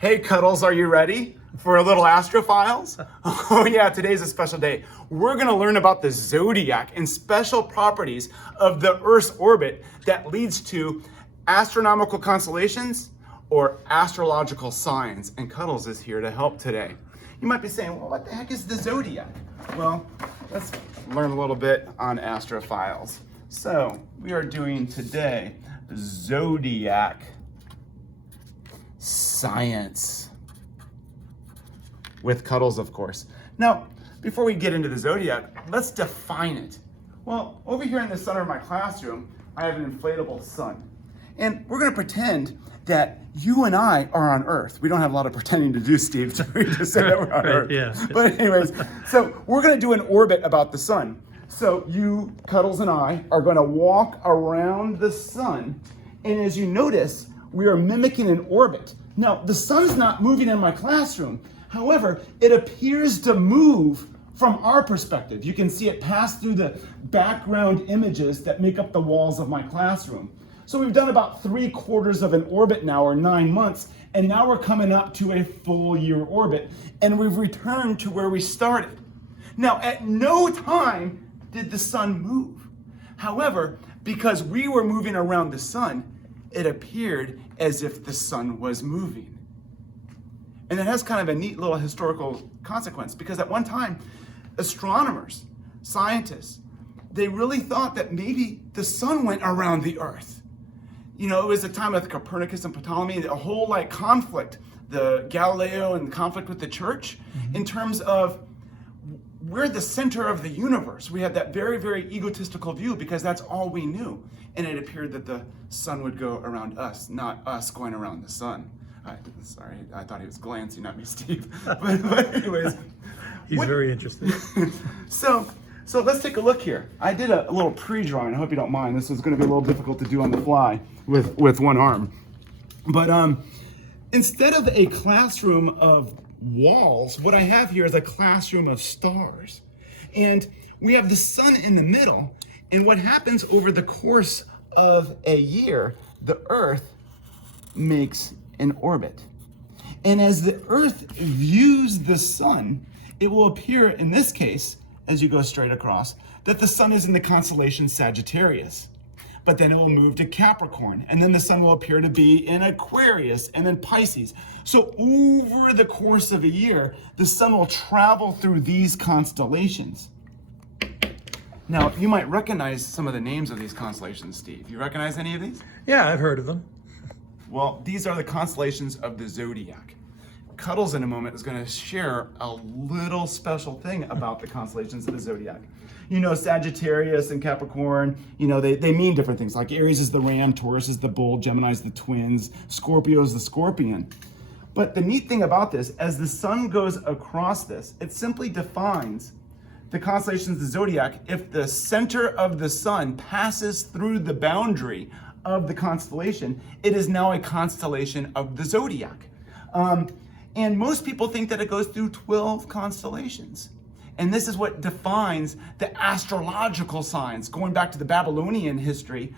Hey Cuddles, are you ready for a little Astrophiles? Oh yeah, today's a special day. We're gonna learn about the zodiac and special properties of the Earth's orbit that leads to astronomical constellations or astrological signs. And Cuddles is here to help today. You might be saying, well, what the heck is the zodiac? Well, let's learn a little bit on Astrophiles. So we are doing today zodiac science with Cuddles, of course. Now, before we get into the zodiac, let's define it. Well, over here in the center of my classroom, I have an inflatable sun. And we're going to pretend that you and I are on Earth. We don't have a lot of pretending to do, Steve, so we just say that we're on Earth. Yeah. But anyways, so we're going to do an orbit about the sun. So you, Cuddles, and I are going to walk around the sun. And as you notice, we are mimicking an orbit. Now, the sun's not moving in my classroom. However, it appears to move from our perspective. You can see it pass through the background images that make up the walls of my classroom. So we've done about 3/4 of an orbit now, or 9 months, and now we're coming up to a full year orbit, and we've returned to where we started. Now, at no time did the sun move. However, because we were moving around the sun, it appeared as if the sun was moving. And it has kind of a neat little historical consequence, because at one time, astronomers, scientists, they really thought that maybe the sun went around the Earth. You know, it was a time with Copernicus and Ptolemy, a whole conflict, the Galileo and conflict with the church, in terms of we're the center of the universe. We had that very, very egotistical view because that's all we knew. And it appeared that the sun would go around us, not us going around the sun. Sorry, I thought he was glancing at me, Steve. but anyways. He's very interested. So let's take a look here. I did a little pre-drawing. I hope you don't mind. This was going to be a little difficult to do on the fly with one arm. But instead of a classroom of walls, what I have here is a classroom of stars. And we have the sun in the middle. And what happens over the course of a year, the Earth makes an orbit. And as the Earth views the sun, it will appear in this case, as you go straight across, that the sun is in the constellation Sagittarius. But then it will move to Capricorn, and then the sun will appear to be in Aquarius and then Pisces. So over the course of a year, the sun will travel through these constellations. Now, you might recognize some of the names of these constellations, Steve. You recognize any of these? Yeah, I've heard of them. Well, these are the constellations of the zodiac. Cuddles in a moment is going to share a little special thing about the constellations of the zodiac. You know, Sagittarius and Capricorn, they mean different things. Like Aries is the ram, Taurus is the bull, Gemini is the twins, Scorpio is the scorpion. But the neat thing about this, as the sun goes across this, it simply defines the constellations of the zodiac. If the center of the sun passes through the boundary of the constellation, it is now a constellation of the zodiac. And most people think that it goes through 12 constellations. And this is what defines the astrological signs. Going back to the Babylonian history,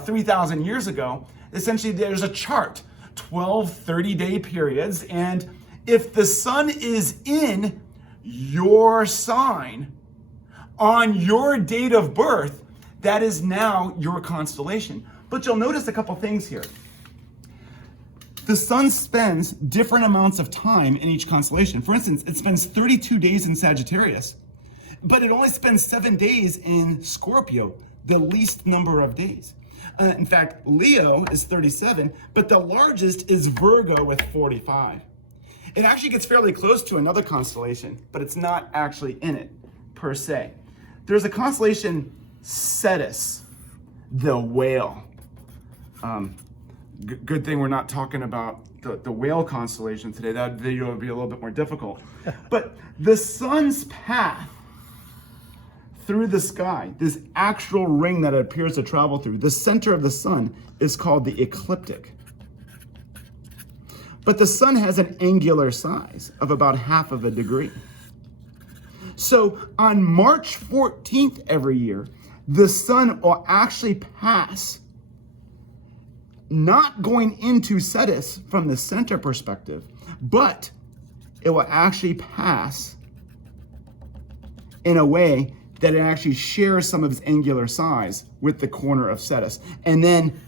3,000 years ago, essentially there's a chart, 12 30-day periods. And if the sun is in your sign on your date of birth, that is now your constellation. But you'll notice a couple things here. The sun spends different amounts of time in each constellation. For instance, it spends 32 days in Sagittarius, but it only spends 7 days in Scorpio, the least number of days. In fact, Leo is 37, but the largest is Virgo with 45. It actually gets fairly close to another constellation, but it's not actually in it, per se. There's a constellation Cetus, the whale. Good thing we're not talking about the whale constellation today. That video would be a little bit more difficult. But the sun's path through the sky, this actual ring that it appears to travel through, the center of the sun is called the ecliptic. But the sun has an angular size of about 1/2 a degree. So on March 14th every year, the sun will actually pass not going into Cetus from the center perspective, but it will actually pass in a way that it actually shares some of its angular size with the corner of Cetus. And then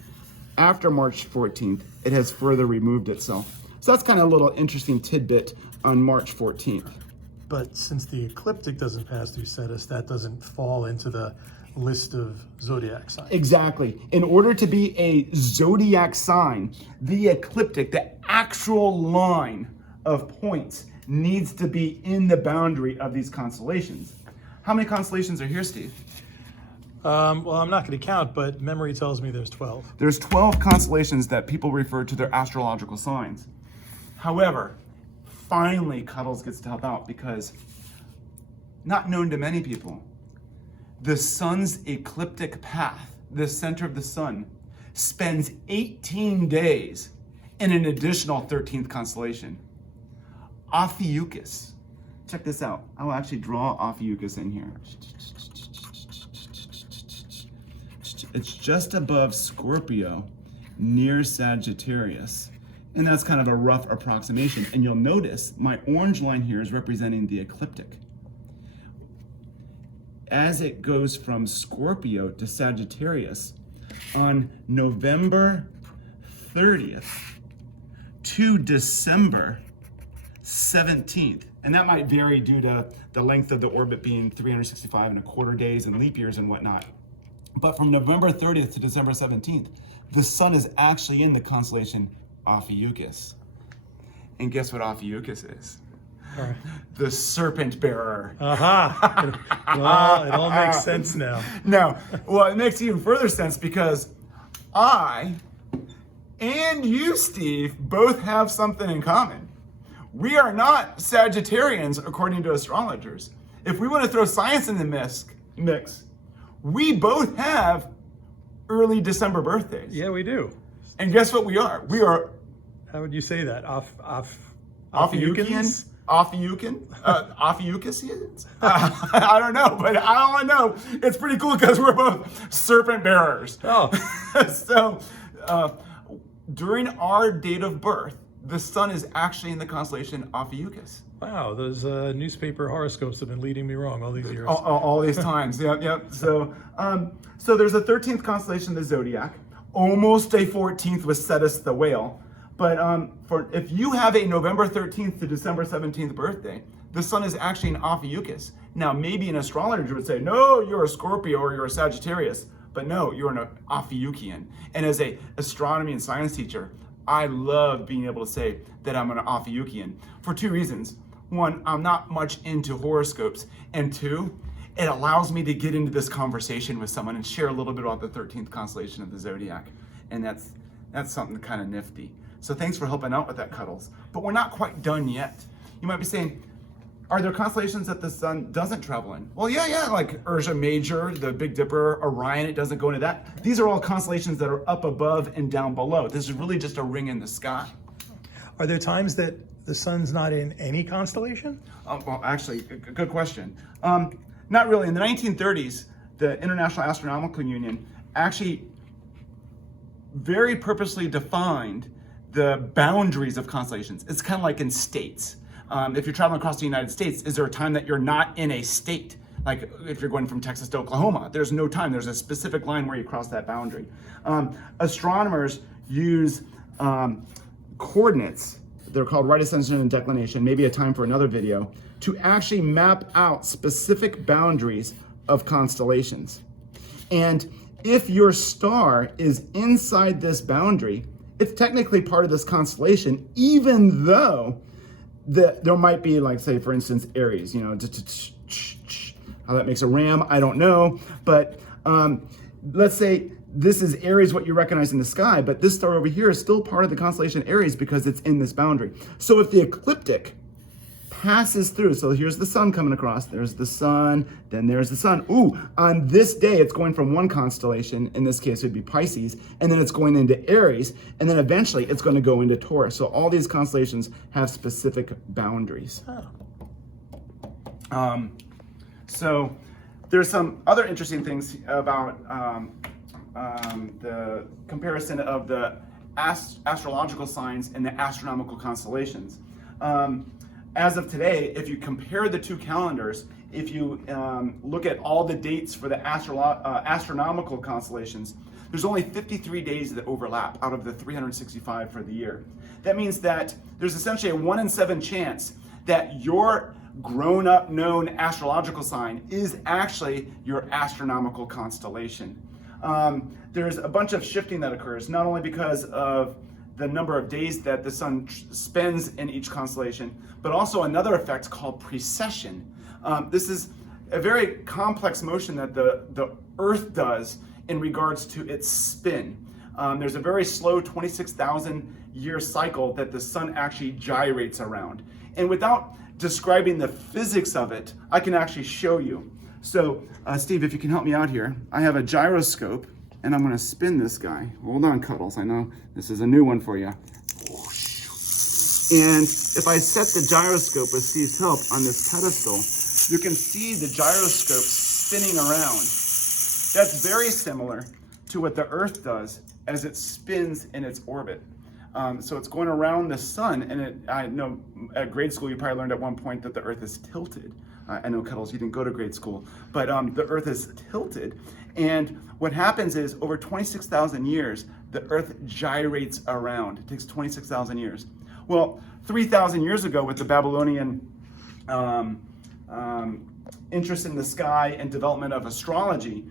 after March 14th, it has further removed itself. So that's kind of a little interesting tidbit on March 14th. But since the ecliptic doesn't pass through Cetus, that doesn't fall into the list of zodiac signs. Exactly. In order to be a zodiac sign, the ecliptic, the actual line of points, needs to be in the boundary of these constellations. How many constellations are here, Steve? Well, I'm not going to count, but memory tells me there's 12. There's 12 constellations that people refer to their astrological signs. However, finally Cuddles gets to help out because, not known to many people, the sun's ecliptic path, the center of the sun, spends 18 days in an additional 13th constellation, Ophiuchus. Check this out. I'll actually draw Ophiuchus in here. It's just above Scorpio, near Sagittarius. And that's kind of a rough approximation. And you'll notice my orange line here is representing the ecliptic. As it goes from Scorpio to Sagittarius, on November 30th to December 17th, and that might vary due to the length of the orbit being 365.25 days and leap years and whatnot. But from November 30th to December 17th, the sun is actually in the constellation Ophiuchus. And guess what Ophiuchus is? All right. The serpent bearer. Well, it all makes sense now. No, well, it makes even further sense because I and you, Steve, both have something in common. We are not Sagittarians, according to astrologers. If we want to throw science in the mix, we both have early December birthdays. Yeah, we do. And guess what we are? We are How would you say that? Ophiuchians? Ophiuchisians? I don't know, but all I know, it's pretty cool because we're both serpent bearers. Oh. So, during our date of birth, the sun is actually in the constellation Ophiuchus. Wow, those newspaper horoscopes have been leading me wrong all these years. All these times, yep. So there's a 13th constellation, the Zodiac, almost a 14th with Cetus the whale. But if you have a November 13th to December 17th birthday, the sun is actually in Ophiuchus. Now, maybe an astrologer would say, no, you're a Scorpio or you're a Sagittarius. But no, you're an Ophiuchian. And as a astronomy and science teacher, I love being able to say that I'm an Ophiuchian for two reasons. One, I'm not much into horoscopes. And two, it allows me to get into this conversation with someone and share a little bit about the 13th constellation of the Zodiac. And that's something kind of nifty. So thanks for helping out with that, Cuddles. But we're not quite done yet. You might be saying, are there constellations that the sun doesn't travel in? Well, yeah, like Ursa Major, the Big Dipper, Orion, it doesn't go into that. These are all constellations that are up above and down below. This is really just a ring in the sky. Are there times that the sun's not in any constellation? Well, actually, good question. Not really. In the 1930s, the International Astronomical Union actually very purposely defined the boundaries of constellations. It's kind of like in states. If you're traveling across the United States, is there a time that you're not in a state? Like if you're going from Texas to Oklahoma, there's no time. There's a specific line where you cross that boundary. Astronomers use coordinates. They're called right ascension and declination, maybe a time for another video, to actually map out specific boundaries of constellations. And if your star is inside this boundary, it's technically part of this constellation, even though there might be, like, say, for instance, Aries, how that makes a ram, I don't know. But let's say this is Aries, what you recognize in the sky, but this star over here is still part of the constellation Aries because it's in this boundary. So if the ecliptic passes through, so here's the sun coming across, there's the sun, then there's the sun. Ooh, on this day, it's going from one constellation, in this case, it would be Pisces, and then it's going into Aries, and then eventually it's going to go into Taurus. So all these constellations have specific boundaries. Oh. So there's some other interesting things about the comparison of the astrological signs and the astronomical constellations. As of today, if you compare the two calendars, if you look at all the dates for the astronomical constellations, there's only 53 days that overlap out of the 365 for the year. That means that there's essentially a 1 in 7 chance that your grown-up known astrological sign is actually your astronomical constellation. There's a bunch of shifting that occurs, not only because of the number of days that the sun spends in each constellation, but also another effect called precession. This is a very complex motion that the Earth does in regards to its spin. There's a very slow 26,000 year cycle that the sun actually gyrates around. And without describing the physics of it, I can actually show you. So, Steve, if you can help me out here, I have a gyroscope, and I'm gonna spin this guy. Hold on, Cuddles, I know this is a new one for you. And if I set the gyroscope with Steve's help on this pedestal, you can see the gyroscope spinning around. That's very similar to what the Earth does as it spins in its orbit. So it's going around the sun, and I know at grade school you probably learned at one point that the Earth is tilted. I know, Cuddles, you didn't go to grade school, but the Earth is tilted. And what happens is over 26,000 years, the Earth gyrates around. It takes 26,000 years. Well, 3,000 years ago with the Babylonian interest in the sky and development of astrology,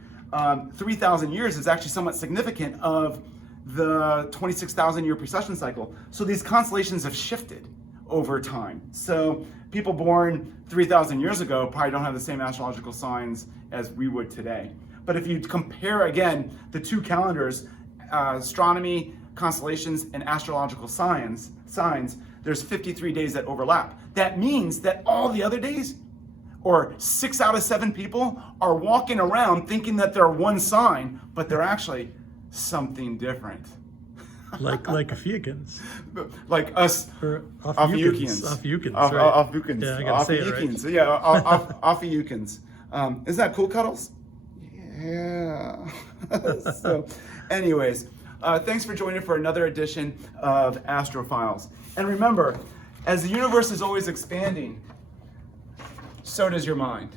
3,000 years is actually somewhat significant of the 26,000 year precession cycle. So these constellations have shifted over time. So people born 3,000 years ago probably don't have the same astrological signs as we would today. But if you compare again the two calendars, astronomy, constellations, and astrological signs, there's 53 days that overlap. That means that all the other days, or 6 out of 7 people, are walking around thinking that they're one sign, but they're actually something different. Like Ophiuchans. Like us. Or Ophiuchans. Ophiuchans, right. Ophiuchans. Yeah, I gotta say it right. Ophiuchans. Yeah, Ophiuchans. Isn't that cool, Cuddles? Yeah. So, anyways, thanks for joining for another edition of Astrophiles. And remember, as the universe is always expanding, so does your mind.